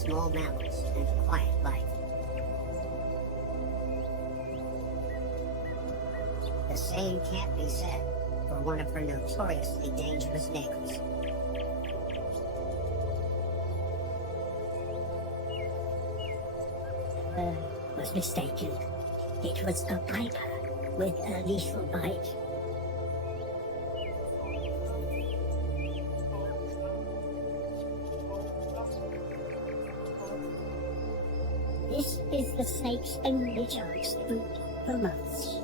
small mammals and a quiet life. The same can't be said for one of her notoriously dangerous neighbors. Was mistaken. It was a viper with a lethal bite. This is the snake's only chance to eat for months.